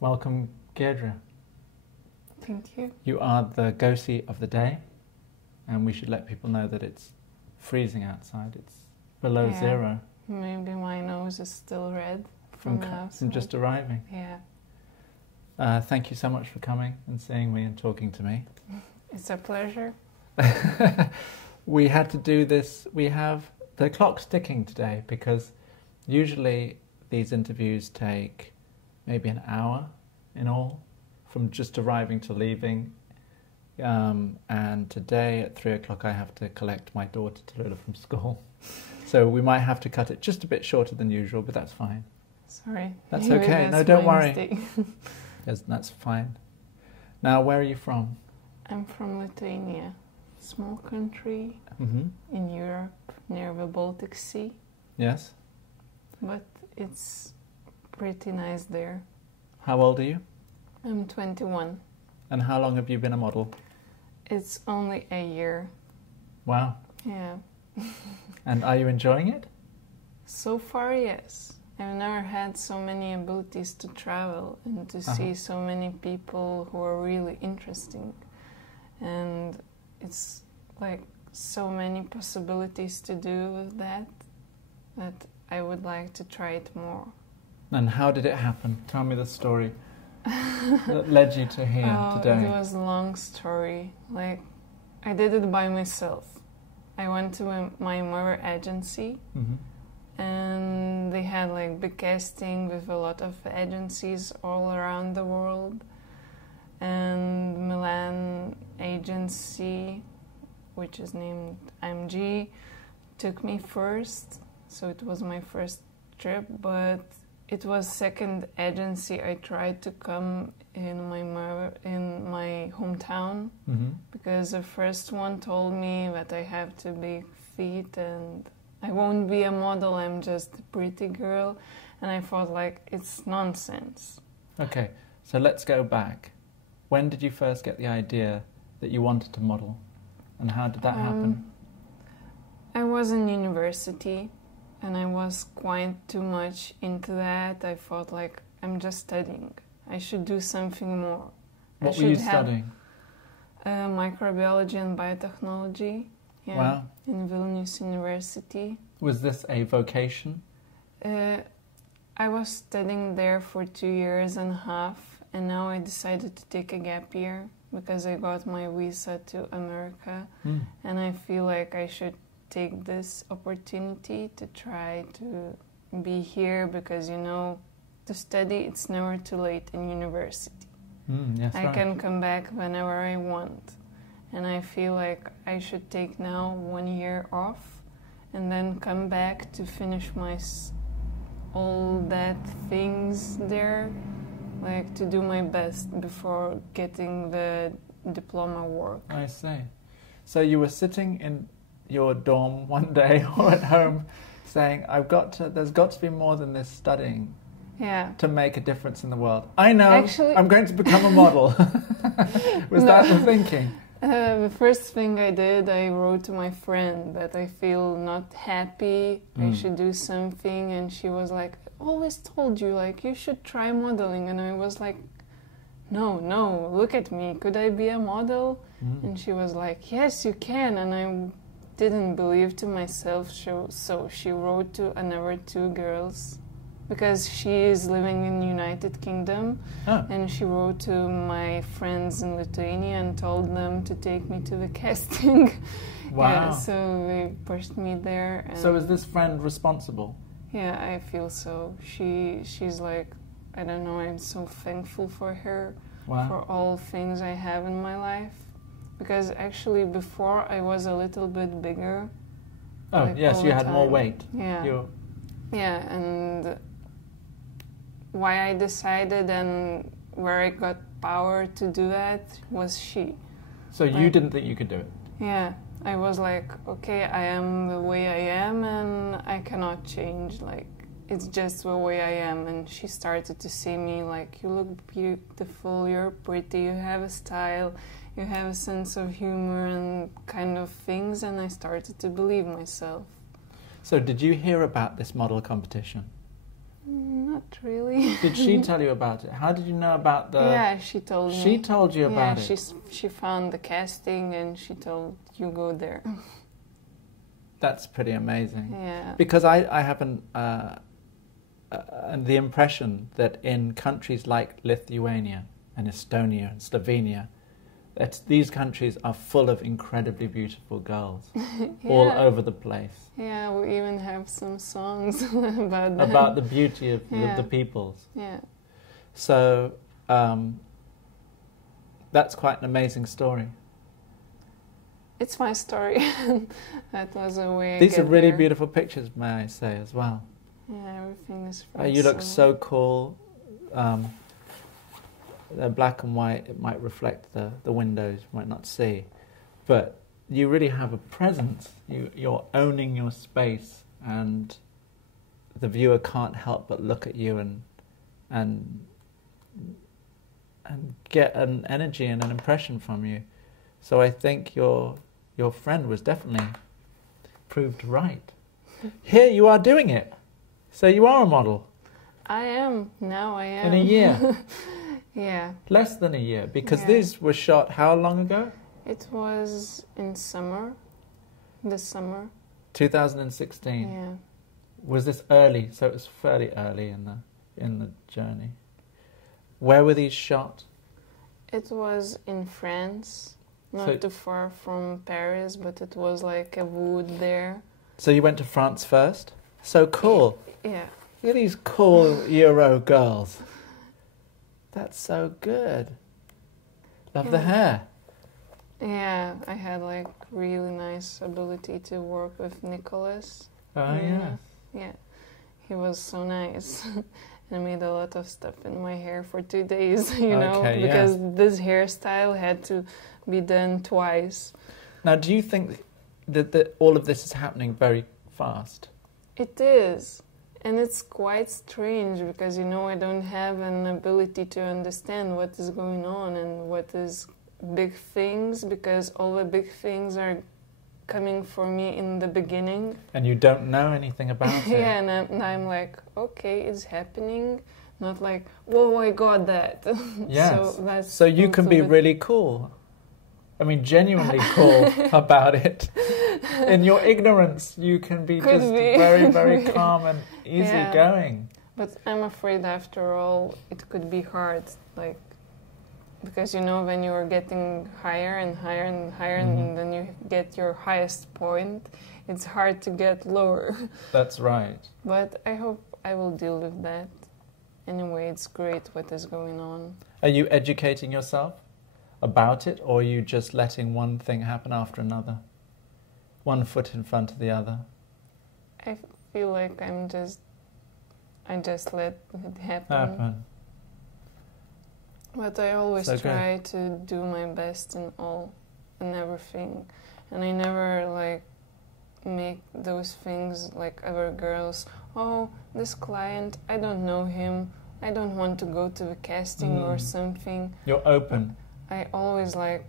Welcome, Geidre. Thank you. You are the ghostie of the day, and we should let people know that it's freezing outside. It's below zero. Maybe my nose is still red from just arriving. Yeah. Thank you so much for coming and seeing me and talking to me. It's a pleasure. We had to do this. We have the clock's ticking today because usually these interviews take maybe an hour in all, from just arriving to leaving. And today at 3 o'clock I have to collect my daughter Tallulah from school. So we might have to cut it just a bit shorter than usual, but that's fine. Sorry. That's Maybe okay. that's No, don't my worry. mistake. Yes, that's fine. Now, where are you from? I'm from Lithuania, small country in Europe near the Baltic Sea. Yes. But it's pretty nice there. How old are you? I'm 21. And how long have you been a model? It's only a year. Wow. Yeah. And are you enjoying it? So far, yes. I've never had so many abilities to travel and to see so many people who are really interesting. And it's like so many possibilities to do with that I would like to try it more. And how did it happen? Tell me the story that led you to here today. It was a long story. Like, I did it by myself. I went to my mother agency, and they had like big casting with a lot of agencies all around the world. And Milan agency, which is named IMG, took me first. So it was my first trip, but it was second agency I tried to come in my hometown, because the first one told me that I have to be fit and I won't be a model, I'm just a pretty girl. And I thought, like, it's nonsense. Okay, so let's go back. When did you first get the idea that you wanted to model? And how did that happen? I was in university and I was quite too much into that. I thought, like, I'm just studying. I should do something more. What were you studying? Microbiology and biotechnology. Yeah, wow. In Vilnius University. Was this a vocation? I was studying there for 2.5 years, and now I decided to take a gap year because I got my visa to America, and I feel like I should take this opportunity to try to be here because, you know, to study, it's never too late in university. Yes, I can come back whenever I want. And I feel like I should take now 1 year off and then come back to finish all that things there, like to do my best before getting the diploma work. I see. So you were sitting in your dorm one day or at home saying, there's got to be more than this studying to make a difference in the world. I know, actually, I'm going to become a model. Was that the thinking? The first thing I did, I wrote to my friend that I feel not happy, I should do something, and she was like, I always told you, like, you should try modeling. And I was like, no, look at me, could I be a model? And she was like, yes, you can. And I didn't believe to myself, so she wrote to another 2 girls, because she is living in the United Kingdom, and she wrote to my friends in Lithuania and told them to take me to the casting. Wow. Yeah, so they pushed me there. And so is this friend responsible? Yeah, I feel so. She's like, I don't know, I'm so thankful for her, for all things I have in my life. Because actually before I was a little bit bigger. Oh, like, yes, you had more weight. Yeah. Yeah, and why I decided and where I got power to do that was she. So you didn't think you could do it? Yeah, I was like, okay, I am the way I am and I cannot change, like, it's just the way I am. And she started to see me like, you look beautiful, you're pretty, you have a style, you have a sense of humor and kind of things, and I started to believe myself. So did you hear about this model competition? Not really. Did she tell you about it? How did you know about the... Yeah, she told me. She told you about it? Yeah, she found the casting and she told you go there. That's pretty amazing. Yeah. Because I have the impression that in countries like Lithuania and Estonia and Slovenia, that these countries are full of incredibly beautiful girls all over the place. Yeah, we even have some songs about that. About the beauty of the peoples. Yeah. So that's quite an amazing story. It's my story. That was a way. These are really beautiful pictures, may I say, as well. Yeah, everything is from you look so cool. They're black and white. It might reflect the windows. You might not see. But you really have a presence. You're owning your space, and the viewer can't help but look at you and get an energy and an impression from you. So I think your friend was definitely proved right. Here you are doing it. So you are a model. I am. Now I am. In a year. Yeah. Less than a year, because these were shot how long ago? It was in summer. This summer. 2016. Yeah. Was this early? So it was fairly early in the journey. Where were these shot? It was in France. Not too far from Paris, but it was like a wood there. So you went to France first? So cool. Yeah. Look at these cool Euro girls. That's so good. Love the hair. Yeah, I had like really nice ability to work with Nicholas. Oh, yeah. Yeah, he was so nice. I made a lot of stuff in my hair for 2 days, you know, because this hairstyle had to be done twice. Now, do you think that all of this is happening very fast? It is. And it's quite strange because, you know, I don't have an ability to understand what is going on and what is big things, because all the big things are coming for me in the beginning. And you don't know anything about it. Yeah, and I'm like, okay, it's happening. Not like, whoa, I got that. Yes. So you can be really cool. I mean, genuinely cool about it. In your ignorance, you can be very, very calm and easygoing. But I'm afraid, after all, it could be hard, like, because, you know, when you're getting higher and higher and higher, and then you get your highest point, it's hard to get lower. That's right. But I hope I will deal with that. Anyway, it's great what is going on. Are you educating yourself about it, or are you just letting one thing happen after another? One foot in front of the other? I feel like I just let it happen. But I always try to do my best in all and everything. And I never, like, make those things like other girls. Oh, this client, I don't know him. I don't want to go to the casting or something. You're open. I always like,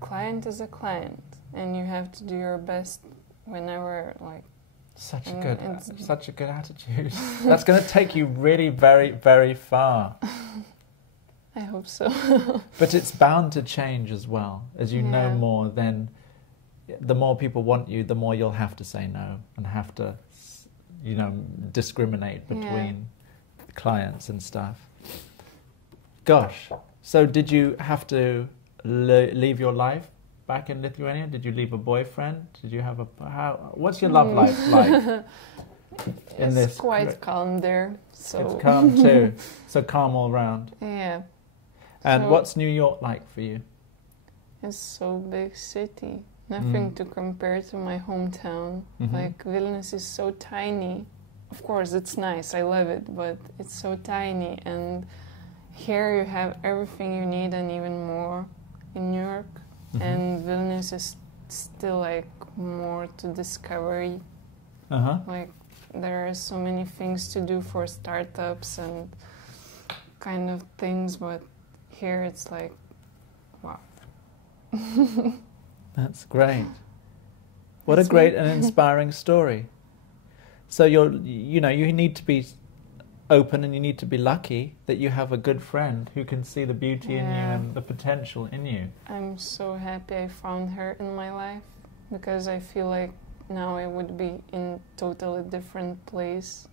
client is a client, and you have to do your best whenever, like. Such a good attitude. That's going to take you really very, very far. I hope so. But it's bound to change as well. As you know more, then the more people want you, the more you'll have to say no and have to, you know, discriminate between clients and stuff. Gosh. So did you have to leave your life back in Lithuania? Did you leave a boyfriend? Did you have what's your love life like? It's quite calm there. So. It's calm too. So calm all round. Yeah. And what's New York like for you? It's so big city. Nothing to compare to my hometown. Like, Vilnius is so tiny. Of course, it's nice. I love it. But it's so tiny. And here you have everything you need and even more in New York. And Vilnius is still, like, more to discovery. Like, there are so many things to do for startups and kind of things, but here it's like, wow. That's great. What a great and inspiring story. So you need to be open, and you need to be lucky that you have a good friend who can see the beauty in you and the potential in you. I'm so happy I found her in my life, because I feel like now I would be in totally different place.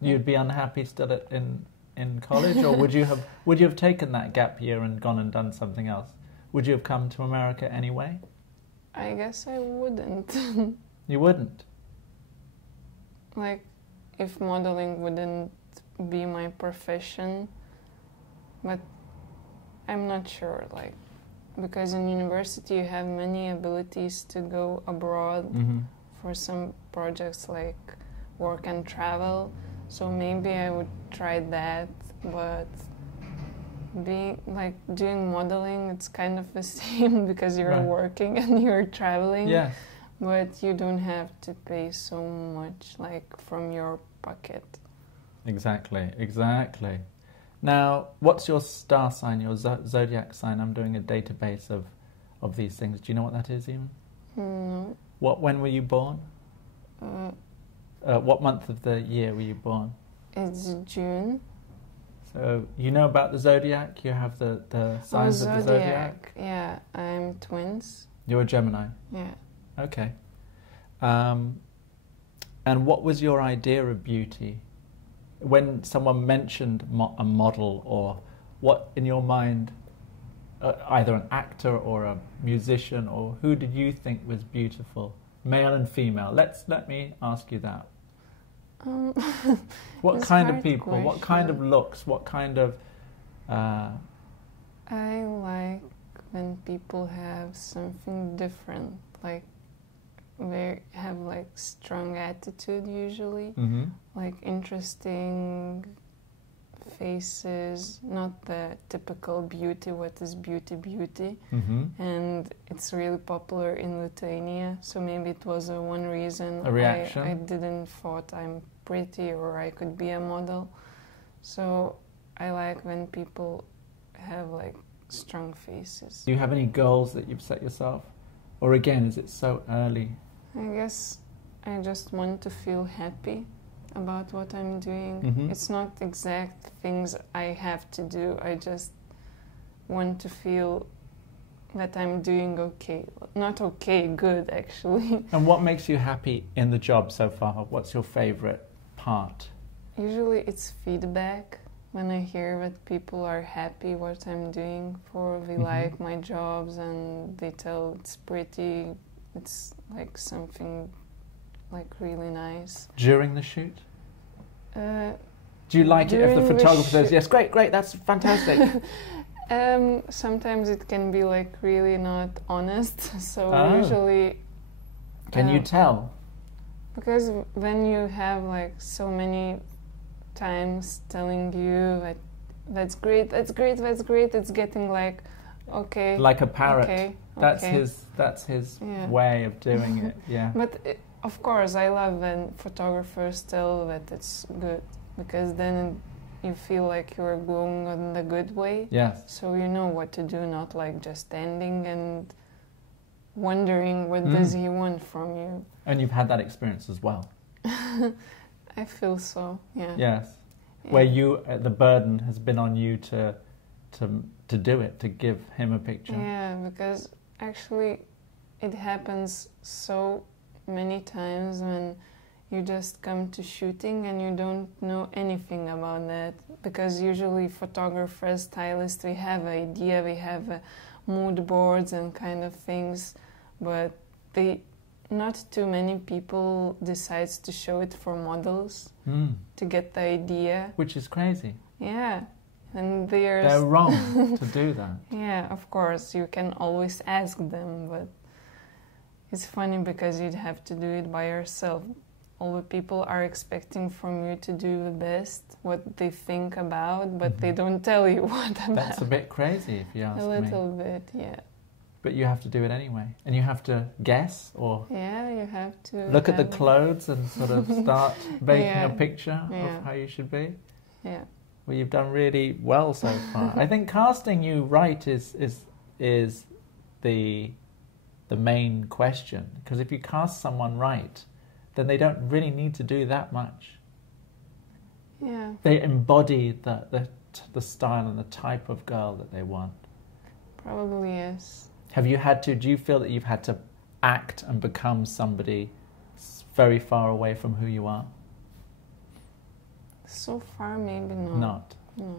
You'd be unhappy still in college, or would you have taken that gap year and gone and done something else? Would you have come to America anyway? I guess I wouldn't. You wouldn't? Like, if modeling wouldn't be my profession, but I'm not sure, like, because in university you have many abilities to go abroad for some projects like work and travel, so maybe I would try that, but doing modeling, it's kind of the same because you're working and you're traveling. Yes. But you don't have to pay so much, like, from your pocket. Exactly. Now, what's your star sign, your zodiac sign? I'm doing a database of these things. Do you know what that is, even? No. When were you born? What month of the year were you born? It's June. So you know about the zodiac? You have the signs of the zodiac? Yeah, I'm twins. You're a Gemini? Yeah. Okay. And what was your idea of beauty? When someone mentioned a model, or what in your mind, either an actor or a musician, or who did you think was beautiful, male and female? Let me ask you that. What kind of people? Question. What kind of looks? What kind of? I like when people have something different, like they have like strong attitude usually, like interesting faces, not the typical beauty, what is beauty, and it's really popular in Lithuania, so maybe it was one reason a reaction. I didn't thought I'm pretty or I could be a model. So I like when people have like strong faces. Do you have any goals that you've set yourself? Or again, is it so early? I guess I just want to feel happy about what I'm doing. It's not exact things I have to do. I just want to feel that I'm doing okay. Not okay, good actually. And what makes you happy in the job so far? What's your favorite part? Usually it's feedback. When I hear that people are happy what I'm doing they like my jobs and they tell it's pretty, it's like something like really nice. During the shoot? Do you like it if the during photographer says, yes, great, that's fantastic? Sometimes it can be like really not honest, so usually... Can you tell? Because when you have like so many times telling you that that's great, it's getting like, okay. Like a parrot. Okay, that's okay. his way of doing it, yeah. But of course, I love when photographers tell that it's good, because then you feel like you're going on the good way. Yes. So you know what to do, not like just standing and wondering what does he want from you. And you've had that experience as well. I feel so, yeah. Yes. Yeah. Where the burden has been on you to do it, to give him a picture. Yeah, because actually it happens so many times when you just come to shooting and you don't know anything about that, because usually photographers, stylists, we have an idea, we have mood boards and kind of things, but not too many people decides to show it for models to get the idea. Which is crazy. Yeah. And they're wrong to do that. Yeah, of course, you can always ask them, but it's funny because you'd have to do it by yourself. All the people are expecting from you to do the best, what they think about, but they don't tell you what about. That's a bit crazy if you ask me. A little bit, yeah. But you have to do it anyway. And you have to guess or... Yeah, you have to... Look at the clothes and sort of start making a picture of how you should be. Yeah. Well, you've done really well so far. I think casting you right is the main question. Because if you cast someone right, then they don't really need to do that much. Yeah. They embody the style and the type of girl that they want. Probably yes. Have you had to, do you feel that you've had to act and become somebody very far away from who you are? So far, maybe not. Not? No.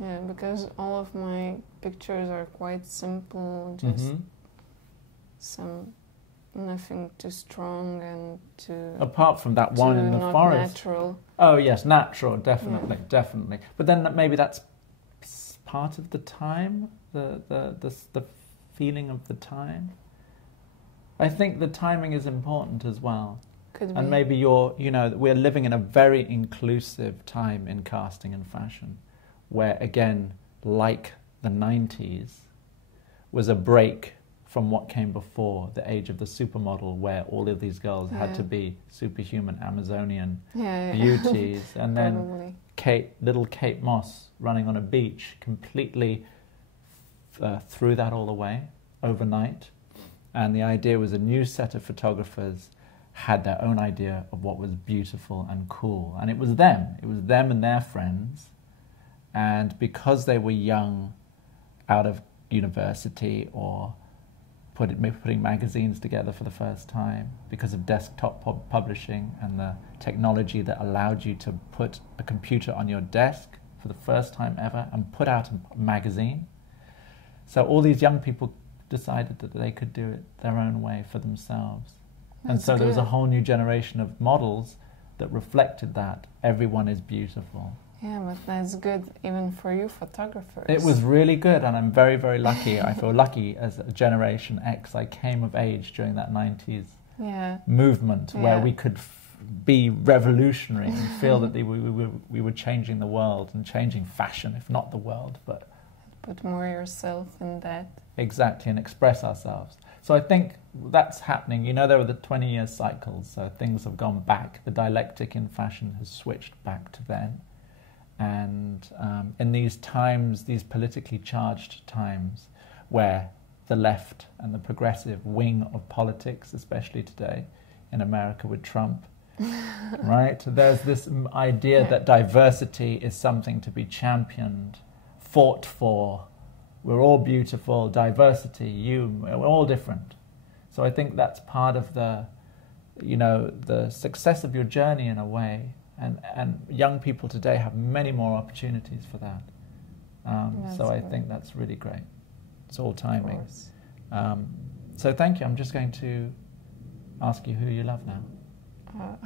Yeah, because all of my pictures are quite simple, just nothing too strong and too... Apart from that one in the not forest. Natural. Oh yes, natural, definitely, definitely. But then maybe that's part of the time, the feeling of the time. I think the timing is important as well. Could And be. maybe we're living in a very inclusive time in casting and fashion, where again, like the 90s, was a break from what came before, the age of the supermodel, where all of these girls had to be superhuman Amazonian beauties, and then little Kate Moss running on a beach completely threw that all away overnight. And the idea was a new set of photographers had their own idea of what was beautiful and cool. And it was them and their friends. And because they were young, out of university, or putting magazines together for the first time, because of desktop publishing and the technology that allowed you to put a computer on your desk for the first time ever and put out a magazine. So all these young people decided that they could do it their own way for themselves. And so there was a whole new generation of models that reflected that. Everyone is beautiful. Yeah, but that's good even for you photographers. It was really good, and I'm very, very lucky. I feel lucky as a Generation X. I came of age during that 90s movement where we could be revolutionary and feel that we were changing the world and changing fashion, if not the world. But put more yourself in that. Exactly, and express ourselves. So I think that's happening. You know, there were the 20-year cycles, so things have gone back. The dialectic in fashion has switched back to then. And in these times, these politically charged times, where the left and the progressive wing of politics, especially today in America with Trump, right? There's this idea that diversity is something to be championed, fought for. We're all beautiful, diversity, we're all different. So I think that's part of the success of your journey in a way. And young people today have many more opportunities for that. So I think that's really great. It's all timing. So thank you. I'm just going to ask you who you love now.